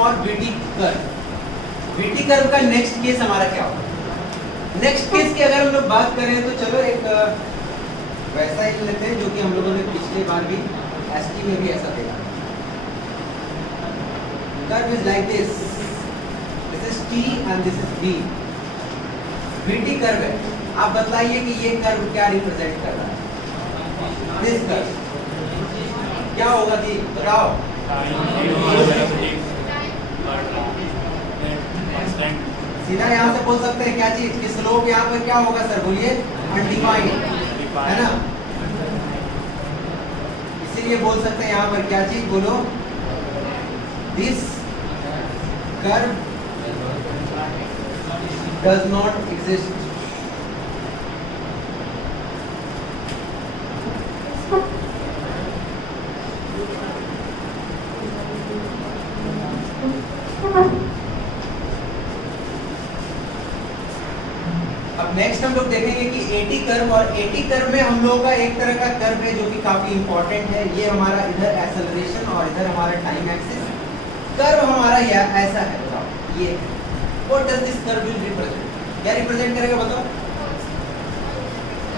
For VT curve. VT curve का next case हमारा क्या होगा? नेक्स्ट केस की अगर हम लोग बात करें तो चलो एक वैसा ही लेते हैं जो कि हम लोगों ने पिछले बार भी ST में भी ऐसा देखा। Curve is like this is T and this is V। VT curve है, आप बतलाइए कि ये कर्व क्या रिप्रेजेंट कर रहा है? दिस कर्व क्या होगा जी, बताओ। सीधा यहाँ से बोल सकते हैं क्या चीज कि स्लोप यहाँ पर क्या होगा सर, बोलिए अनडिफाइंड, है ना। इसीलिए बोल सकते हैं यहाँ पर क्या चीज, बोलो this curve does not exist. अब नेक्स्ट हम लोग देखेंगे कि AT कर्व, और AT कर्व में हम लोगों का एक तरह का कर्व है जो कि काफी इंपॉर्टेंट है। ये हमारा इधर एक्सेलरेशन और इधर हमारा टाइम एक्सिस। कर्व हमारा यह ऐसा है, बताओ ये what does this curve will represent? क्या रिप्रेजेंट करेगा बताओ?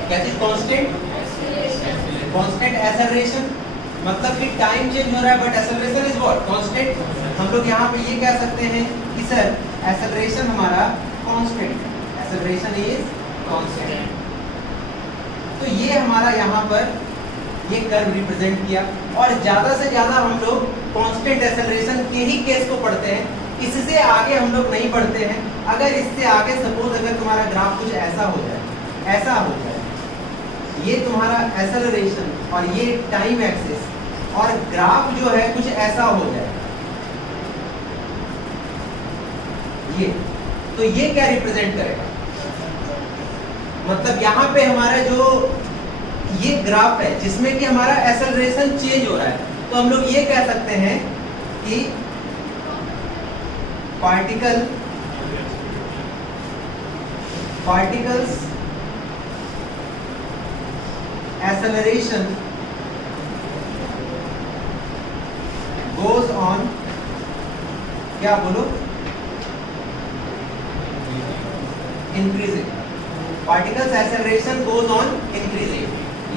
क्या चीज? कांस्टेंट एक्सेलरेशन, मतलब कि टाइम चेंज हो रहा है but acceleration is what? Constant. हम लोग यहाँ पे ये कह सकते हैं कि सर एक्सेलरेशन हमारा कांस्टेंट है, एक्सेलरेशन इज कांस्टेंट। तो ये हमारा यहाँ पर ये कर्व रिप्रेजेंट किया, और ज्यादा से ज्यादा हम लोग कांस्टेंट एक्सेलरेशन के ही केस को पढ़ते हैं, इससे आगे हम लोग नहीं बढ़ते हैं। अगर इससे आगे सपोज अगर तुम्हारा ग्राफ कुछ ऐसा हो जाए, ऐसा हो जाए, ये तुम्हारा एक्सेलरेशन और ये टाइम एक्सिस, और ग्राफ जो है कुछ ऐसा हो जाए, ये तो ये क्या रिप्रेजेंट करेगा? मतलब यहाँ पे हमारा जो ये ग्राफ है जिसमें कि हमारा एक्सेलरेशन चेंज हो रहा है, तो हम लोग ये कह सकते हैं कि पार्टिकल्स एक्सेलरेशन गोज ऑन, क्या बोलो, increasing. Particles acceleration goes on increasing.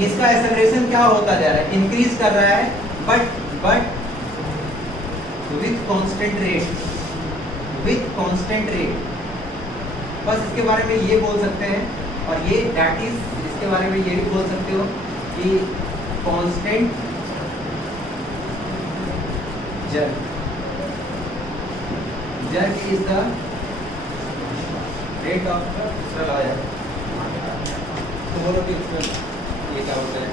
इसका एक्सेलरेशन क्या होता जा रहा है? इंक्रीज कर रहा है, बट विथ कांस्टेंट रेट, बस इसके बारे में ये बोल सकते हैं। और ये दैट इज, इसके बारे में ये भी बोल सकते हो कि constant jerk is the rate of तो बोलो कि ये क्या होता है?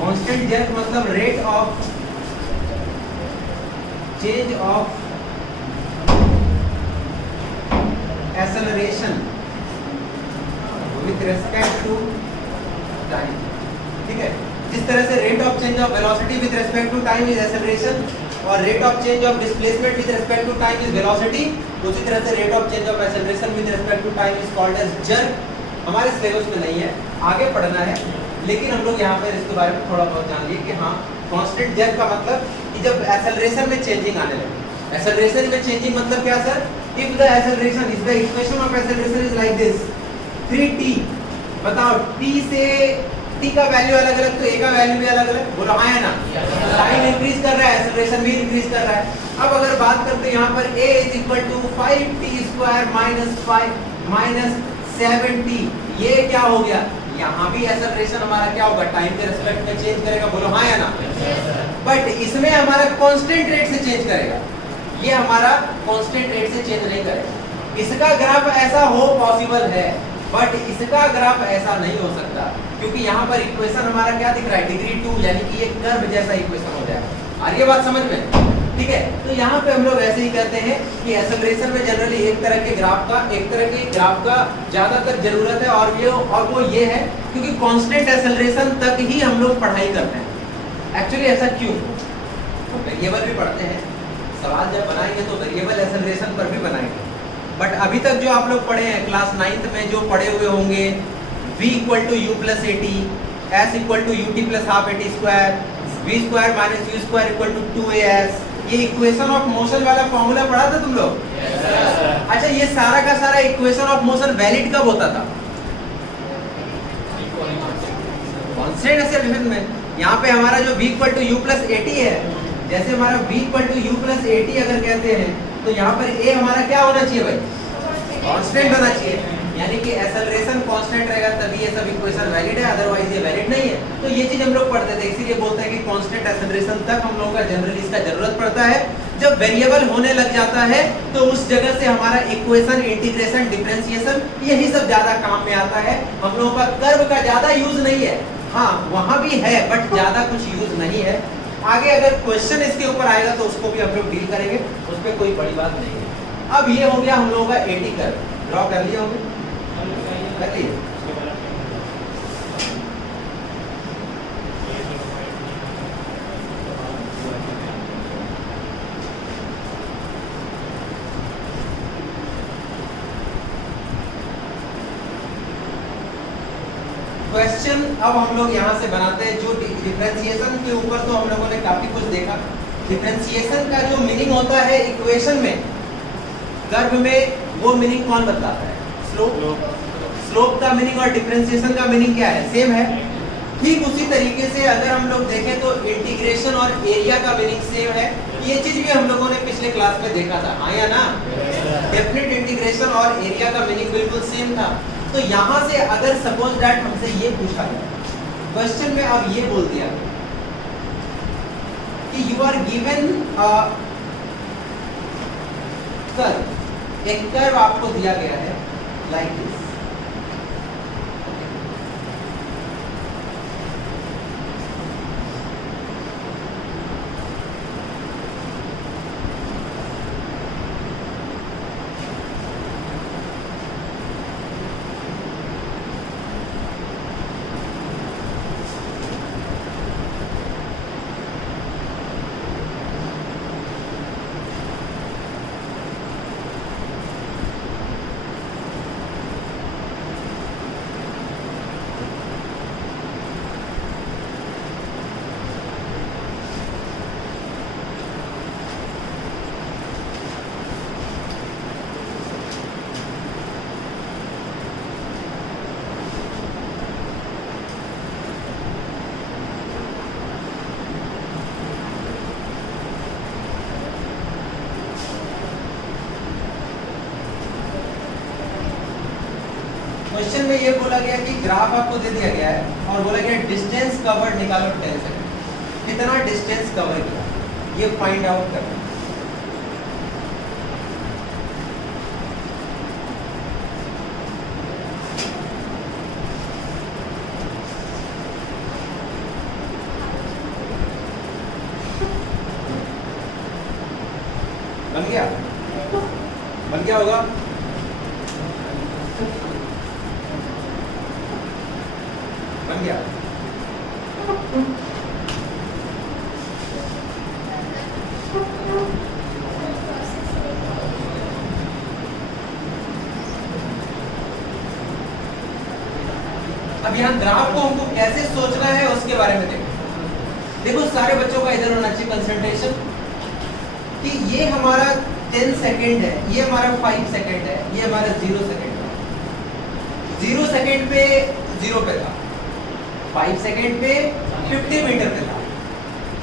कांस्टेंट jerk मतलब rate of change of acceleration with respect to time. ठीक है, जिस तरह से rate of change of velocity with respect to time is acceleration, और rate of change of displacement with respect to time is velocity, उसी तरह से rate of change of acceleration with respect to time is called as jerk. हमारे syllabus में नहीं है, आगे पढ़ना है, लेकिन हम लोग यहाँ पर इसके बारे में थोड़ा बहुत जान लिए कि हाँ कांस्टेंट जर्क का मतलब कि जब एक्सेलरेशन में चेंजिंग आने लगे। एक्सेलरेशन में चेंजिंग मतलब क्या sir? If the acceleration is the equation of acceleration is like this 3t, बताओ t से t का वैल्यू अलग अलग तो a का वैल्यू भी अलग अलग, बोलो हाँ है ना। टाइम इंक्रीज कर रहा है, एक्सेलरेशन भी इंक्रीज कर रहा है। अब अगर बात करते हैं यहाँ पर a is equal to 5t² minus 7t, ये क्या हो गया? यहाँ भी एक्सेलरेशन हमारा क्या होगा? टाइम के रिस्पेक्ट में चेंज करेगा, बोलो हाँ या ना। बट इसमें हमारा कांस्टेंट रेट से चेंज करेगा, ये हमारा कांस्टेंट रेट से चेंज नहीं करेगा। इसका ग्राफ ऐसा हो पॉसिबल है, बट इसका ग्राफ ऐसा नहीं हो सकता, क्योंकि यहाँ पर इक्वेशन हमारा क्या दिख रहा है? डिग्री 2, यानी कि एक कर्व जैसा इक्वेशन हो जाएगा। आ रही है बात समझ में? ठीक है, तो यहाँ पे हम लोग ऐसे ही कहते हैं कि एक्सेलरेशन में जनरली एक तरह के ग्राफ का ज्यादातर जरूरत है, और वो ये है क्योंकि कांस्टेंट एक्सेलरेशन तक ही हम लोग पढ़ाई करते हैं। एक्चुअली ऐसा क्यों? वेरिएबल भी पढ़ते हैं, सवाल जब बनाएंगे तो वेरिएबल एक्सेलरेशन पर भी बनाएंगे, बट अभी तक जो आप लोग पढ़े हैं क्लास 9th में जो पढ़े हुए होंगे v = u + at, s = ut + ½ at², z v square minus u square equal to 2as। ये इक्वेशन ऑफ मोशन वाला फॉर्मूला पढ़ा था तुम लोग? अच्छा, ये सारा का सारा इक्वेशन ऑफ मोशन वैलिड कब होता था? कांस्टेंट एक्सेलरेशन में। यहाँ पे हमारा जो v equal to u plus 80 है, जैसे हमारा v equal to u plus 80 अगर कहते हैं तो यहाँ पर a हमारा क्या होना चाहिए भाई? कांस्टेंट होना चाहिए, यानी कि एक्सेलरेशन कांस्टेंट रहेगा तभी ये सब इक्वेशन वैलिड है, अदरवाइज ये वैलिड नहीं है। तो ये चीज हम लोग पढ़ते थे, इसीलिए बोलते हैं कि कांस्टेंट एक्सेलरेशन तक हम लोगों का जनरली इसका जरूरत पड़ता है। जब वेरिएबल होने लग जाता है तो उस जगह से हमारा इक्वेशन, इंटीग्रेशन, डिफरेंशिएशन यही सब ज्यादा काम में आता है। हम लोगों का कर्व का ज्यादा यूज नहीं है, हाँ वहां भी है बट ज्यादा कुछ यूज नहीं है। आगे अगर क्वेश्चन इसके ऊपर आएगा तो उसको भी हम लोग डील करेंगे, उस पर कोई बड़ी बात नहीं है। अब ये हो गया हम लोगों का एडी कर्व, ड्रॉ कर लिया होंगे, कर लिए। क्वेश्चन अब हम लोग यहाँ से बनाते हैं। जो डिफरेंशिएशन के ऊपर तो हम लोगों ने काफी कुछ देखा। डिफरेंशिएशन का जो मीनिंग होता है इक्वेशन में, कर्व में, वो मीनिंग कौन बताता है? स्लोप। स्लोप का मीनिंग और डिफरेंशिएशन का मीनिंग क्या है? सेम है। ठीक उसी तरीके से अगर हम लोग देखें तो इंटीग्रेशन और एरिया का मीनिंग सेम है। ये चीज भी हम लोगों ने पिछले क्लास में देखा था, हाँ या ना? डेफिनेट इंटीग्रेशन और एरिया का मीनिंग बिल्कुल सेम था। तो यहाँ से अगर सपोज दैट हमसे ये पूछा गया क्वेश्चन में, अब ये बोल दिया कि यू आर गिवन कर्व, एक कर्व आपको दिया गया है लाइक दिस। क्वेश्चन में ये बोला गया कि ग्राफ आपको दे दिया गया है और बोला गया डिस्टेंस कवर्ड निकालो 10 सेकंड। कितना डिस्टेंस कवर किया ये फाइंड आउट करना। बन गया? बन गया होगा? बन गया? अब यहाँ ग्राफ को हमको कैसे सोचना है उसके बारे में देखो सारे बच्चों का इधर होना चाहिए कंसंट्रेशन कि ये हमारा 10 सेकेंड है, ये हमारा 5 सेकेंड है, ये हमारा 0 सेकेंड है। 0 सेकेंड पे 0 पे था, 5 सेकेंड पे 50 मीटर पे था,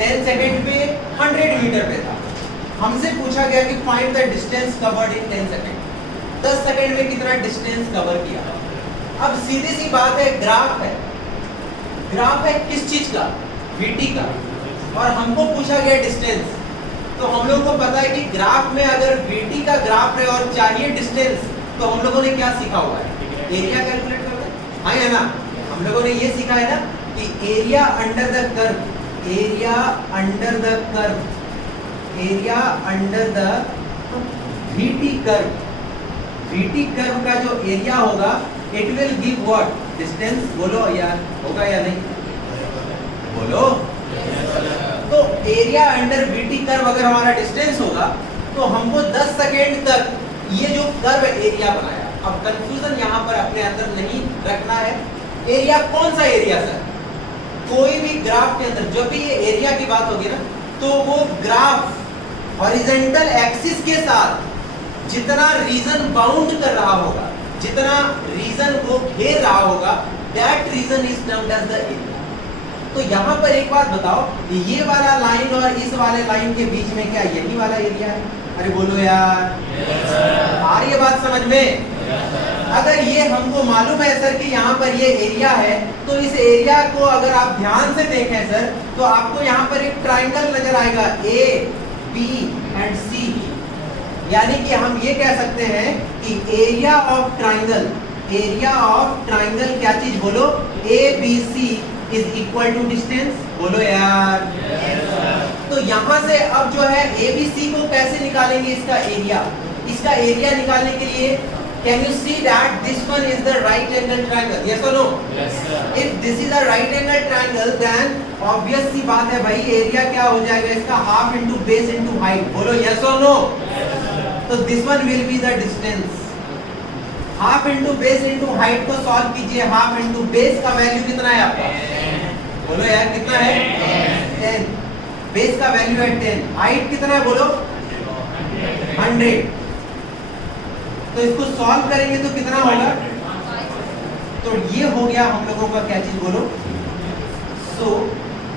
10 सेकेंड पे 100 मीटर पे था। हमसे पूछा गया कि find the distance covered in 10 second. 10 second में कितना डिस्टेंस कवर किया। अब सीधी सी बात है, ग्राफ है। ग्राफ है किस चीज का? VT का। और हमको पूछा गया डिस्टेंस, तो हम लोग को पता है कि ग्राफ में अगर VT का ग्राफ है और चाहिए डिस्टेंस, तो हम लोगों ने क्या सीखा हुआ है? एरिया कैलकुलेट करना है, हाँ या ना? हम लोगों ने ये सीखा है ना कि area under the curve, area under the curve, area under the VT curve. VT curve का जो एरिया होगा it will give what? Distance. बोलो यार, होगा या नहीं? बोलो। तो एरिया अंडर VT कर्व अगर हमारा डिस्टेंस होगा तो हमको 10 सेकेंड तक ये जो कर्व एरिया बनाया। अब कंफ्यूजन यहाँ पर अपने अंदर नहीं रखना है। एरिया कौन सा एरिया सर? कोई भी ग्राफ के अंदर जब भी ये एरिया की बात होगी ना, तो वो ग्राफ हॉरिजॉन्टल एक्सिस के साथ जितना रीजन बाउंड कर रहा होगा, जितना रीजन को घेर रहा होगा, that region is termed as the area. तो यहाँ पर एक बात बताओ, ये वाला लाइन और इस वाले लाइन के बीच में क्या यही वाला एरिया है? अरे बोलो यार, आ रही है बात समझ में? अगर ये हमको मालूम है सर कि यहाँ पर ये एरिया है, तो इस एरिया को अगर आप ध्यान से देखें सर, तो आपको यहाँ पर एक ट्राइंगल नजर आएगा, ए बी एंड सी। यानी कि हम ये कह सकते हैं कि area of triangle, area of triangle क्या चीज बोलो? A B C is equal to distance. बोलो यार। तो यहाँ से अब जो है ABC को कैसे निकालेंगे? इसका एरिया, इसका एरिया निकालने के लिए can you see that this one is the right angle triangle? Yes और no? Yes sir. If this is a right angle triangle then obvious सी बात है भाई, एरिया क्या हो जाएगा इसका? Half into base into height. बोलो यस और नो? तो this one will be the distance. Half into base into height को सॉल्व कीजिए। हाफ इनटू बेस का वैल्यू कितना है आपका? बोलो यार कितना है? 10। बेस का वैल्यू है 10। हाइट कितना है बोलो? 100। तो इसको सॉल्व करेंगे तो कितना होगा? तो ये हो गया हम लोगों का क्या चीज बोलो? So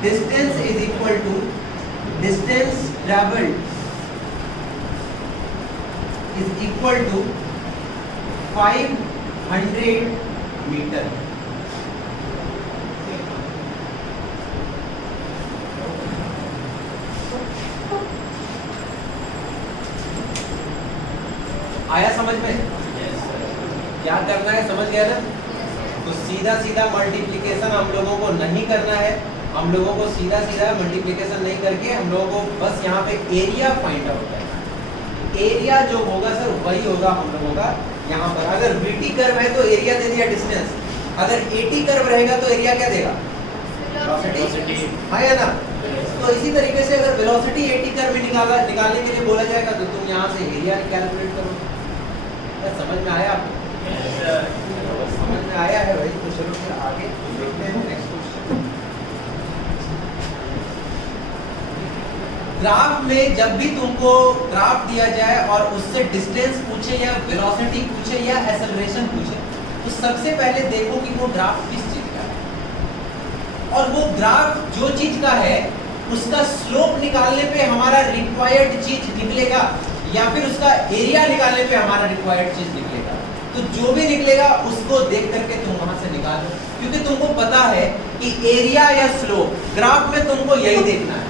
distance is equal to distance travelled is equal to 500 metre. आया समझ में? क्या करना है समझ गया ना? तो सीधा सीधा मल्टीप्लिकेशन हम लोगों को नहीं करना है। हम लोगों को सीधा सीधा मल्टीप्लिकेशन नहीं करके हम लोगों को बस यहाँ पे एरिया फाइंड आउट करना है। एरिया जो होगा सर वही होगा हम लोगों का यहाँ पर। अगर VT कर्व है तो एरिया दे दिया डिस्टेंस, अगर AT कर्व रहेगा तो एरिया क्या देगा? वेलोसिटी। हाँ या ना? तो इसी तरीके से अगर वेलोसिटी AT कर्व में निकालने के लिए बोला जाएगा तो तुम यहाँ से एरिया कैलकुलेट करो। समझ में आया आपको? समझ में आया है भाई? तो चलो फिर आगे देखते हैं नेक्स्ट क्वेश्चन। ग्राफ में जब भी तुमको ग्राफ दिया जाए और उससे डिस्टेंस पूछे या वेलोसिटी पूछे या एक्सेलरेशन पूछे, तो सबसे पहले देखो कि वो ग्राफ किस चीज का है। और वो ग्राफ जो चीज का है उसका स्लोप निकालने पे हमारा रिक्वायर्ड चीज निकलेगा या फिर उसका एरिया निकालने पे हमारा रिक्वायर्ड चीज निकलेगा। तो जो भी निकलेगा उसको देख करके तुम वहां से निकालो, क्योंकि तुमको पता है कि एरिया या स्लोप ग्राफ में तुमको यही देखना है।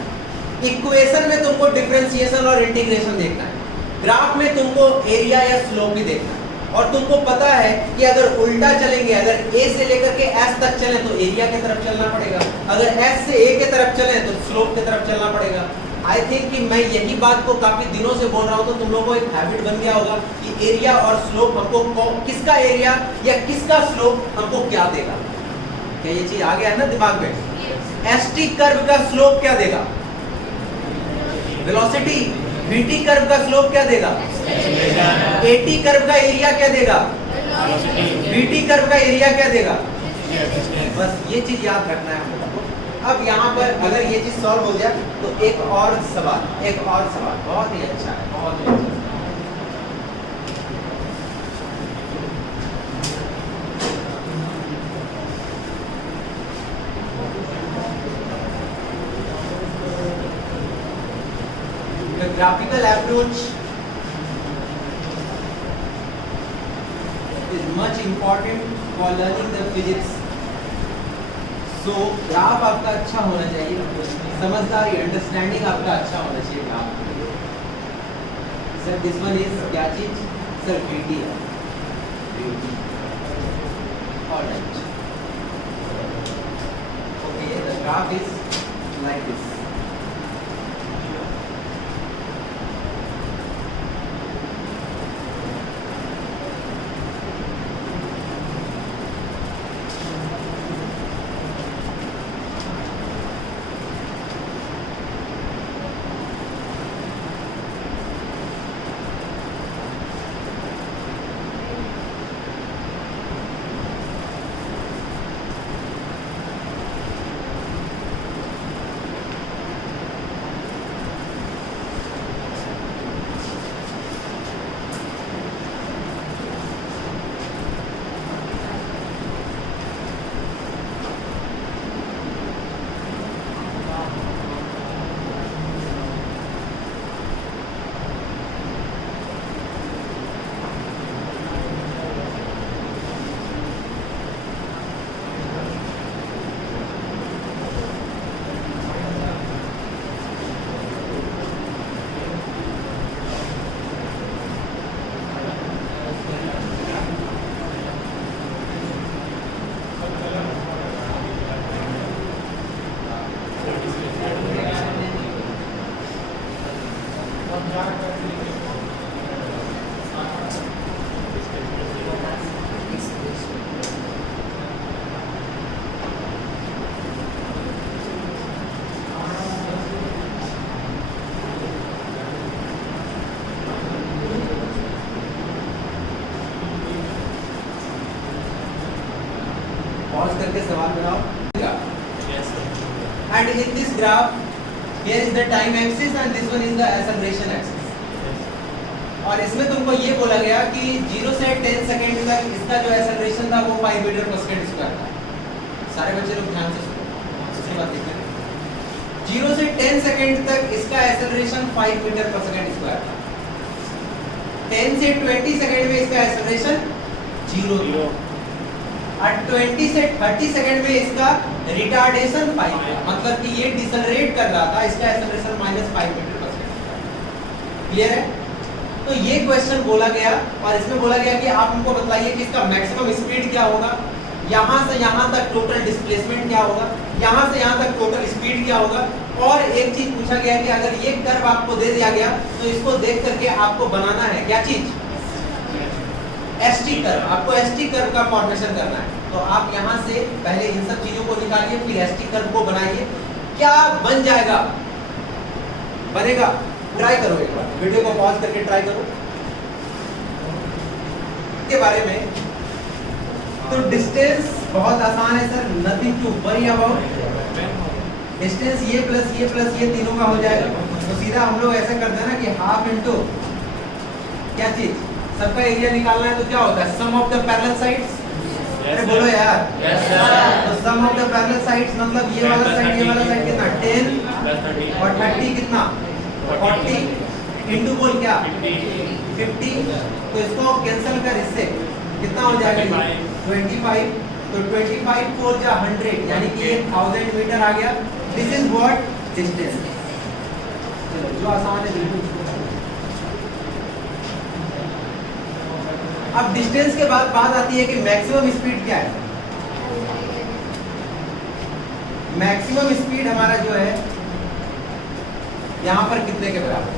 इक्वेशन में तुमको डिफरेंशिएशन और इंटीग्रेशन देखना है, ग्राफ में तुमको एरिया या स्लोप भी देखना है। और तुमको पता है कि अगर उल्टा चलेंगे, अगर A से लेकर के S तक चले तो एरिया की तरफ चलना पड़ेगा, अगर S से A की तरफ चले तो स्लोप की तरफ चलना पड़ेगा। आई थिंक कि मैं यही बात को काफी दिनों से बोल रहा हूँ, तो तुम लोगों को एक हैबिट बन गया होगा कि एरिया और स्लोप हमको किसका एरिया या किसका स्लोप हमको क्या देगा। क्या ये चीज आ गया है ना दिमाग में? ST कर्व का स्लोप क्या देगा? वेलोसिटी। VT कर्व का स्लोप क्या देगा? AT कर्व का एरिया क्या देगा? VT कर्व का एरिया क्या देगा? बस ये चीज याद रखना है हम लोगों को। अब यहाँ पर अगर ये चीज सॉल्व हो गया तो एक और सवाल बहुत ही अच्छा है, बहुत ही अच्छा। The graphical approach is much important for learning the physics. So graph आपका अच्छा होना चाहिए, समझदारी अंडरस्टैंडिंग आपका अच्छा होना चाहिए graph. Sir this one is क्या चीज? सर VT है। Alright, okay, the graph is like this. करके सवाल बनाओ। And in this graph here is the time axis and this one is the acceleration axis. और इसमें तुमको ये बोला गया कि 0 से 10 सेकंड तक इसका जो एक्सेलरेशन था वो 5 मीटर पर सेकंड स्क्वायर था। सारे बच्चे लोग ध्यान से सुनो, उसके बाद देखते हैं। 0 से 10 सेकंड तक इसका एक्सेलरेशन 5 मीटर पर सेकंड स्क्वायर था। 10 से 20 सेकंड में इसका एक्सेलरेशन 0 और 20 से 30 सेकंड में इसका रिटार्डेशन 5 था, मतलब कि ये डिसेलरेट कर रहा था, इसका एक्सेलरेशन -5 मीटर पर सेकंड। क्लियर है? तो ये क्वेश्चन बोला गया और इसमें बोला गया कि आप हमको बताइए कि इसका मैक्सिमम स्पीड क्या होगा, यहाँ से यहाँ तक टोटल डिस्प्लेसमेंट क्या होगा, यहाँ से यहाँ तक टोटल स्पीड क्या होगा। और एक चीज पूछा गया है कि अगर ये कर्व आपको दे दिया गया तो इसको देख करके आपको बनाना है क्या चीज, एसटी कर्व। आपको एसटी कर्व का फॉर्मेशन करना है। तो आप यहाँ से पहले इन सब चीजों को निकालिए, फिर एसटी कर्व को बनाइए। क्या बन जाएगा, बनेगा? ट्राई करो, एक बार वीडियो को पॉज करके ट्राई करो के बारे में। तो डिस्टेंस बहुत आसान है sir, nothing to worry about. Distance ये प्लस ये तीनों का हो जाएगा। तो सीधा हम लोग ऐसा करते हैं ना कि हाफ इंटू क्या चीज, सबका एरिया निकालना है तो क्या होता है, सम ऑफ द पैरेलल साइड्स। अरे बोलो यार, तो सम ऑफ द पैरेलल साइड्स मतलब ये वाला साइड कितना 10 और 30 कितना 40 इंटू बोल क्या 50। तो इसको कैंसिल कर, इससे कितना हो जाएगा 25। तो 25 4 जा 100 यानी कि ये 1000 मीटर आ गया। This is what distance. चलो जो आसान है बिल्कुल। अब डिस्टेंस के बाद बात आती है कि मैक्सिमम स्पीड क्या है। मैक्सिमम स्पीड हमारा जो है यहाँ पर कितने के बराबर।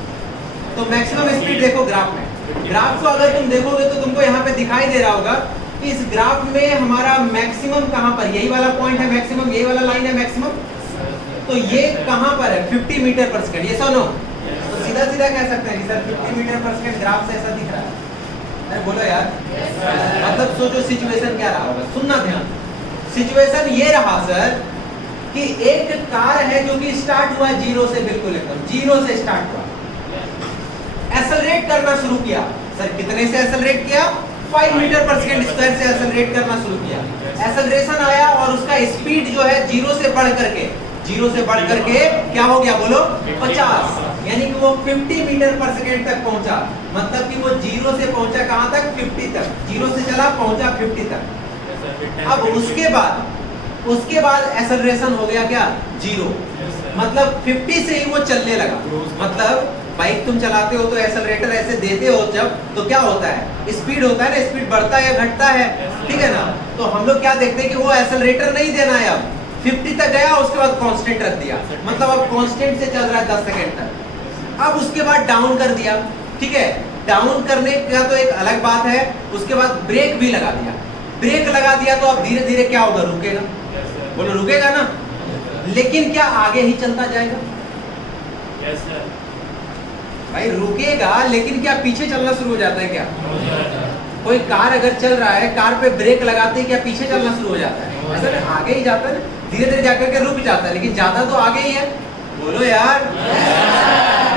तो मैक्सिमम स्पीड देखो ग्राफ में, ग्राफ को अगर तुम देखोगे तो तुमको यहाँ पे दिखाई दे रहा होगा कि इस ग्राफ में हमारा मैक्सिमम कहाँ पर, यही वाला पॉइंट है मैक्सिमम, यही वाला लाइन है मैक्सिमम। तो ये कहाँ पर है 50 मीटर पर सेकंड, ये सुनो। तो सीधा सीधा कह सकते हैं कि सर 50 मीटर पर सेकंड ग्राफ से ऐसा दिख रहा है। अरे बोलो यार, मतलब सोचो सिचुएशन क्या रहा होगा, सुनना ध्यान। सिचुएशन ये रहा सर कि एक कार है जो कि स्टार्ट हुआ 0 से, बिल्कुल एकदम 0 से स्टार्ट हुआ, एक्सेलरेट करना शुरू किया। सर कितने से एक्सेलरेट किया, 5 मीटर पर सेकंड स्क्वायर से एक्सेलरेट करना शुरू किया। एक्सेलरेशन आया और उसका स्पीड जो है 0 से बढ़ करके क्या हो गया बोलो 50, यानी कि वो 50 मीटर पर सेकंड तक पहुंचा। मतलब कि वो 0 से पहुंचा कहां तक, 50 तक। 0 से चला पहुंचा 50 तक। अब उसके बाद एक्सेलरेशन हो गया क्या 0, मतलब 50 से ही वो चलने लगा। मतलब बाइक तुम चलाते हो तो एक्सेलरेटर ऐसे देते हो जब, तो क्या होता है, स्पीड होता है ना, स्पीड बढ़ता है या घटता है, ठीक है ना। तो हम लोग क्या देखते हैं कि वो एक्सेलरेटर नहीं देना है, अब 50 तक गया, उसके बाद कांस्टेंट रख दिया, मतलब अब कांस्टेंट से चल रहा है 10 सेकंड तक। अब उसके बाद डाउन कर दिया, ठीक है। डाउन करने का तो एक अलग बात है, उसके बाद ब्रेक भी लगा दिया। ब्रेक लगा दिया तो अब धीरे धीरे क्या होगा, रुकेगा, बोलो रुकेगा ना। लेकिन क्या आगे ही चलता जाएगा, भाई रुकेगा, लेकिन क्या पीछे चलना शुरू हो जाता है क्या? कोई कार अगर चल रहा है, कार पे ब्रेक लगाते ही क्या पीछे चलना शुरू हो जाता है? ऐसा नहीं, आगे ही जाता है, धीरे धीरे जाकर के रुक जाता है, लेकिन ज्यादा तो आगे ही है, बोलो यार।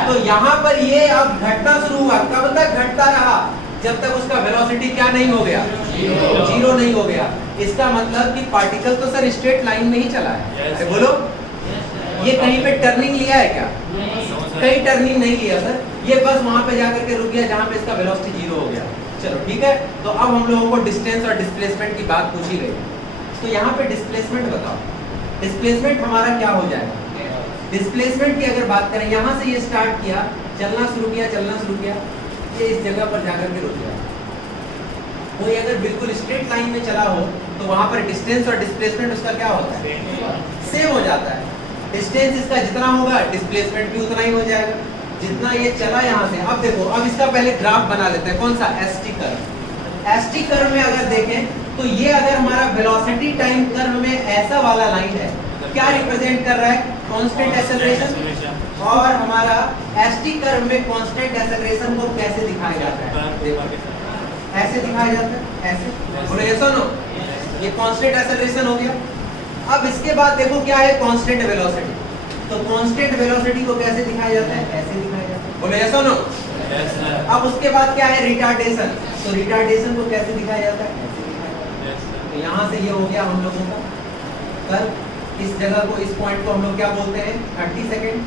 तो यहाँ पर ये अब घटना शुरू हुआ, कब तक घटता रहा, जब तक उसका वेलोसिटी क्या नहीं हो गया, 0 नहीं हो गया। इसका मतलब कि पार्टिकल तो सर स्ट्रेट लाइन में ही चला है। अरे बोलो, ये कहीं पे टर्निंग लिया है क्या? कहीं टर्निंग नहीं लिया सर, ये बस वहां पे जाकर के रुक गया जहां पे इसका वेलोसिटी 0 हो गया। चलो ठीक है, तो अब हम लोगों को डिस्टेंस और डिस्प्लेसमेंट की बात पूछी गई। तो यहाँ पे डिस्प्लेसमेंट बताओ, डिस्प्लेसमेंट हमारा क्या हो जाएगा? डिस्प्लेसमेंट की अगर बात करें, यहाँ से ये स्टार्ट किया, चलना शुरू किया, ये इस जगह पर जाकर के रुक गया। कोई अगर बिल्कुल स्ट्रेट लाइन में चला हो तो वहां पर डिस्टेंस और डिस्प्लेसमेंट उसका क्या होता है, सेम हो जाता है। डिस्टेंस इसका जितना होगा डिस्प्लेसमेंट भी उतना ही हो जाएगा, जितना ये चला यहाँ से। अब देखो, अब इसका पहले ग्राफ बना लेते हैं, कौन सा, एसटी कर्व। एसटी कर्व में अगर देखें तो ये अगर हमारा वेलोसिटी टाइम कर्व में ऐसा वाला लाइन है, क्या रिप्रेजेंट कर रहा है, कांस्टेंट एक्सेलरेशन। और हमारा एसटी कर्व में कांस्टेंट एक्सेलरेशन को कैसे दिखाया जाता है, ऐसे दिखाया जाता है, ऐसे, बोलो यस और नो। ये कांस्टेंट एक्सेलरेशन हो गया। अब इसके बाद देखो क्या है कांस्टेंट वेलोसिटी। तो कांस्टेंट वेलोसिटी को कैसे दिखाया जाता है? ऐसे दिखाया जाता है। बोलो यस और नो? Yes sir. अब उसके बाद क्या है रिटार्डेशन। तो रिटार्डेशन को कैसे दिखाया जाता है? ऐसे दिखाया जाता है। Yes sir. तो यहाँ से ये हो गया हम लोगों का कर्व। इस जगह को, इस पॉइंट को हम लोग क्या बोलते हैं? 30 सेकेंड।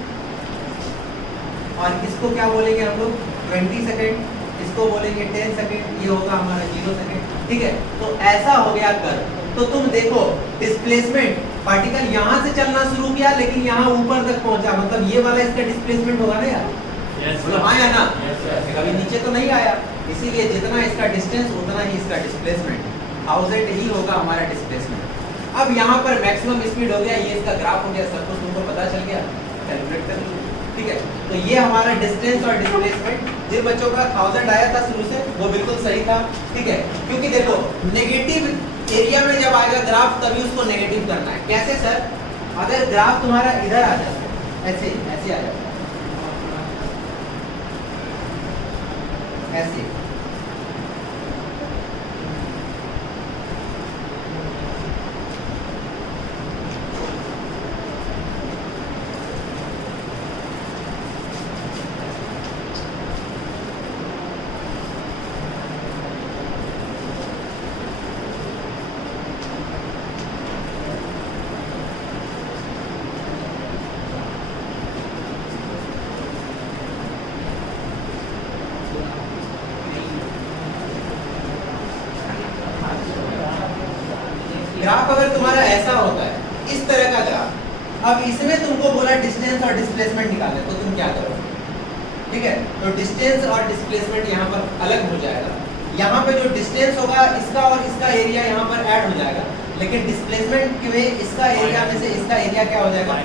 और इसको क्या बोलेंगे हम लोग? 20 सेकेंड। इसको बोलेंगे 10 सेकेंड। ये होगा हमारा 0 सेकेंड। ठीक है, तो ऐसा हो गया कर्व। तो तुम देखो डिस्प्लेसमेंट, पार्टिकल यहाँ से चलना शुरू किया लेकिन यहाँ ऊपर तक पहुंचा, मतलब ये वाला इसका डिस्प्लेसमेंट होगा ना यार? बोलो हाँ या ना? कभी नीचे तो नहीं आया, इसीलिए जितना इसका डिस्टेंस उतना ही इसका डिस्प्लेसमेंट 1000 ही होगा हमारा डिस्प्लेसमेंट। अब यहाँ पर मैक्सिमम स्पीड हो गया, ये इसका ग्राफ हो गया, सब कुछ तुमको पता चल गया, कैलकुलेट कर लो। ठीक है, तो ये हमारा डिस्टेंस और डिस्प्लेसमेंट। जिन बच्चों का 1000 आया था शुरू से वो बिल्कुल सही था। ठीक है, क्योंकि देखो नेगेटिव एरिया में जब आएगा ग्राफ तभी उसको नेगेटिव करना है। कैसे सर? अगर ग्राफ तुम्हारा इधर आ जाता है, ऐसे ऐसे आ जाता है, ऐसे, ग्राफ अगर तुम्हारा ऐसा होता है, इस तरह का ग्राफ, अब इसमें तुमको बोला डिस्टेंस और डिस्प्लेसमेंट निकालने, तो तुम क्या करोगे? ठीक है, तो डिस्टेंस और डिस्प्लेसमेंट यहाँ पर अलग हो जाएगा। यहाँ पे जो डिस्टेंस होगा इसका और इसका एरिया यहाँ पर ऐड हो जाएगा, लेकिन डिस्प्लेसमेंट में इसका एरिया में से इसका एरिया क्या हो जाएगा?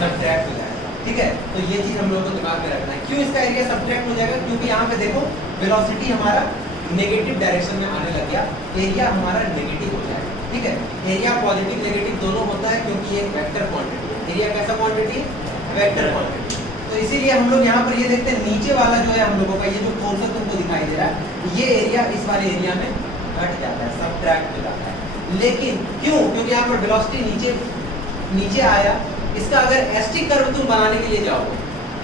सब्ट्रैक्ट हो जाएगा। ठीक है, तो ये चीज हम लोगों को दिमाग में रखना है। क्यों इसका एरिया सब्ट्रैक्ट हो जाएगा? क्योंकि यहाँ पे देखो वेलोसिटी हमारा नेगेटिव डायरेक्शन में आने लग गया, एरिया हमारा नेगेटिव हो जाएगा। ठीक है, एरिया पॉजिटिव नेगेटिव दोनों होता है क्योंकि ये एक वेक्टर क्वांटिटी है। एरिया कैसा क्वांटिटी? Vector quantity. तो इसीलिए हम लोग यहाँ पर ये देखते हैं नीचे वाला जो है हम लोगों का, ये जो पोर्शन तुमको दिखाई दे रहा है, ये एरिया इस वाले एरिया में घट जाता है, सब्ट्रैक्ट हो जाता है। लेकिन क्यों? क्योंकि यहाँ पर वेलोसिटी नीचे आया। इसका अगर एसटी कर्व तुम बनाने के लिए जाओगे,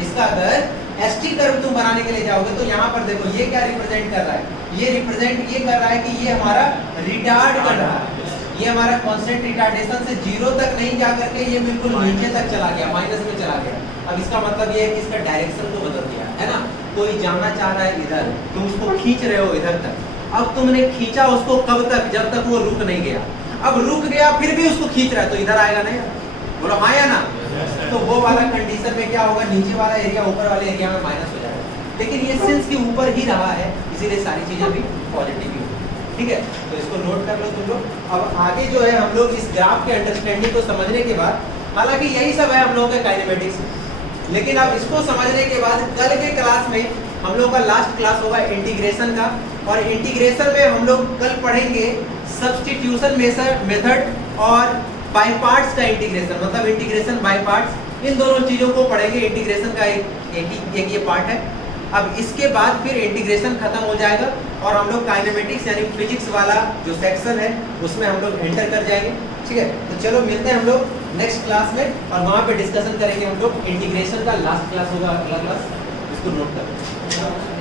इसका अगर एसटी कर्व तुम बनाने के लिए जाओगे तो यहाँ पर देखो ये क्या रिप्रेजेंट कर रहा है? ये रिप्रेजेंट ये कर रहा है कि ये हमारा रिटार्ड कर रहा है। ये हमारा कांस्टेंट रिटार्डेशन से 0 तक नहीं जा करके ये बिल्कुल नीचे तक चला गया, माइनस में चला गया। अब इसका मतलब ये है कि इसका डायरेक्शन को बदल दिया है ना? कोई जाना चाह रहा है इधर, तुम उसको खींच रहे हो इधर तक। अब तुमने खींचा उसको कब तक? जब तक वो रुक नहीं गया। अब रुक गया फिर भी उसको खींच रहा है, तो इधर आएगा नहीं? बोलो हाँ या ना? तो वो वाला कंडीशन में क्या होगा? नीचे वाला एरिया ऊपर वाले एरिया में माइनस हो जाएगा। लेकिन ये सिंस के ऊपर ही रहा है, इसीलिए सारी चीजें भी पॉजिटिव ही होगी। ठीक है, तो इसको नोट कर लो तुम लोग। अब आगे जो है हम लोग इस ग्राफ के अंडरस्टैंडिंग को समझने के बाद, हालांकि यही सब है हम लोगों के काइनेमेटिक्स, लेकिन अब इसको समझने के बाद कल के क्लास में हम लोग का लास्ट क्लास होगा इंटीग्रेशन का, और इंटीग्रेशन में हम लोग कल पढ़ेंगे सब्स्टिट्यूशन मेथड और बाय पार्ट्स का इंटीग्रेशन, मतलब इंटीग्रेशन बाय पार्ट्स। इन दोनों चीजों को पढ़ेंगे। इंटीग्रेशन का एक ये पार्ट है। अब इसके बाद फिर इंटीग्रेशन खत्म हो जाएगा और हम लोग काइनेमेटिक्स यानी फिजिक्स वाला जो सेक्शन है उसमें हम लोग एंटर कर जाएंगे। ठीक है, तो चलो मिलते हैं हम लोग नेक्स्ट क्लास में, और वहाँ पे डिस्कशन करेंगे हम लोग इंटीग्रेशन का। लास्ट क्लास होगा अगला क्लास, इसको नोट करो।